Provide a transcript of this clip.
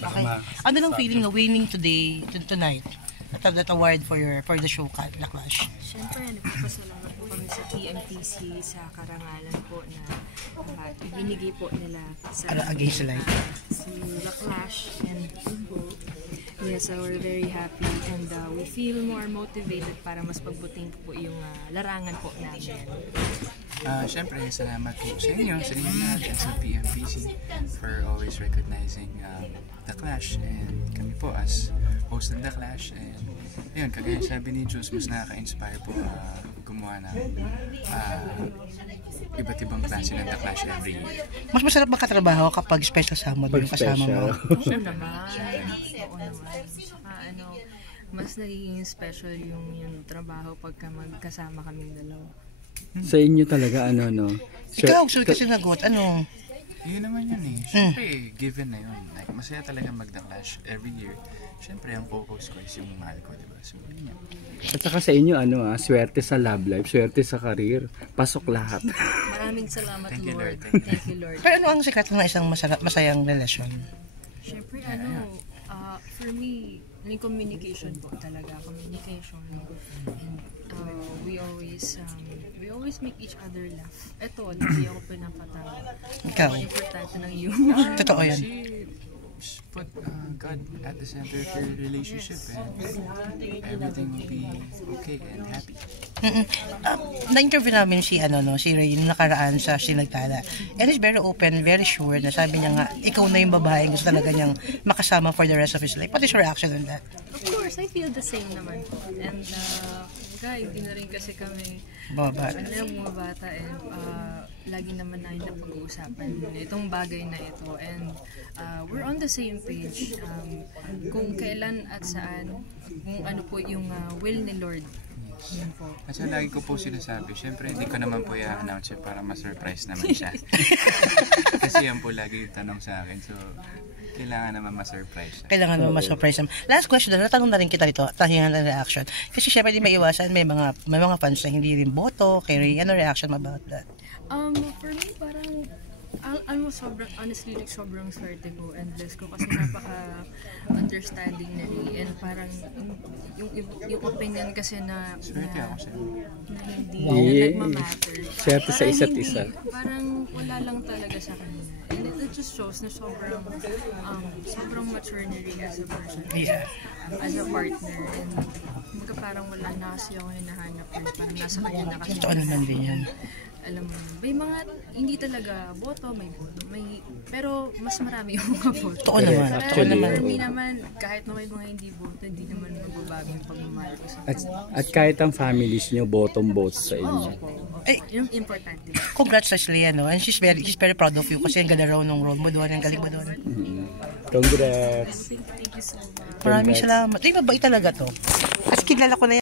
Okay. Ano lang feeling na winning today, tonight? At that award for the show, La Clash. Siyempre, nagpapasalamat po kami sa TMTC sa karangalan po na ibinigay po nila sa against life. si La Clash and Hugo. Yes, so we're very happy and we feel more motivated para mas pagbuting po yung larangan po namin. Siyempre, salamat po sa inyo, sa inyo natin sa PMPC for always recognizing The Clash and kami po as host ng The Clash and yun, kagaya sabi ni Jules, mas nakaka-inspire po gumawa ng iba't ibang klase ng The Clash every year. Mas masarap makatrabaho kapag special summon yung kasama mo. Oo naman. Mas nagiging special yung trabaho pagka magkasama kaming dalawa. Sa inyo talaga, no? Ikaw, so kasi nagot, ano? Yun naman yun eh. Siyempre, given na yun. Like, masaya talaga mag-The Clash every year. Siyempre, ang focus ko is yung mahal ko, diba? So, yun. At saka sa inyo, swerte sa love life, swerte sa career, pasok lahat. Maraming salamat, Thank you, Lord. Lord. Thank you, Lord. Pero ano ang sikat ng isang masayang relasyon? Siyempre, for me, may communication po talaga. Communication. And we always make each other laugh. Eto, hindi ako pinapatawa. Ikaw? Ang importante ng humor. Totoo yan. Put God at the center of your relationship and everything will be okay and happy. Na-interview namin si Ray yung nakaraan sa Sinagtala. And he's very open, very sure na sabi niya nga, ikaw na yung babae gusto talaga niyang makasama for the rest of his life. What is your reaction on that? Of course, I feel the same naman. And hindi na rin kasi kami mga bata and lagi naman namin na pag-uusapan itong bagay na ito and we're on the same page kung kailan at saan, kung ano po yung will ni Lord. Yun po. Kasi lagi ko po sinasabi, syempre hindi ko naman po i-announce para ma-surprise naman siya. Kasi yan po lagi yung tanong sa akin, so kailangan naman ma-surprise siya. Kailangan naman ma-surprise. Last question na, natanong na rin kita dito, tahingan ng reaction. Kasi syempre di maiwasan, may mga fans na hindi rin boto, kay Ray, ano reaction about that? For me, parang honestly, sobrang swerte ko and blessed ko kasi napaka-understanding na Ray and parang yung opinion kasi na hindi nagmamatter. Swerte sa isa't isa. Parang wala lang talaga sa kanila. And it just shows na sobrang mature na rin as a person. Yeah. As a partner. And parang wala na kasi ako hinahanap. Parang nasa kanya na kasi. Totoo naman din yan. Alam mo, may mga hindi talaga boto, pero mas marami yung mga boto. Totoo naman. Totoo naman. Hindi naman, kahit na may mga hindi boto, hindi naman magbabago yung pagmamahal ko sa At kahit ang families nyo, bottom votes sa inyo. yung importante. Congrats Ashley, and she's very proud of you kasi ang ganda raw nung role mo doon, ang galing mo doon. Congrats! Thank you so much. Maraming salamat. Ay, mabait talaga to. As kilala ko na yan.